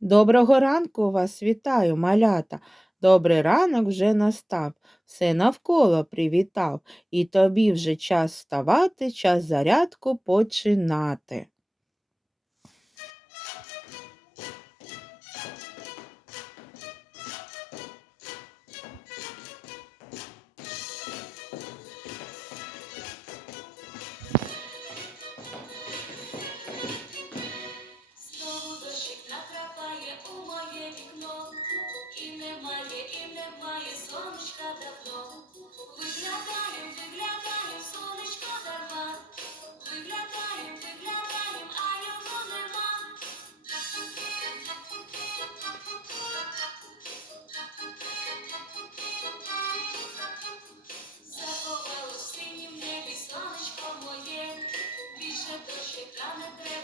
Доброго ранку вас вітаю, малята. Добрий ранок вже настав, все навколо привітав, і тобі вже час вставати, час зарядку починати. Немає сонечка давно. Виглядаєм, виглядаєм, сонечко дарма. Виглядаєм, виглядаєм, а його нема. Заховалось в синім небі сонечко моє. Більше дощика не треба,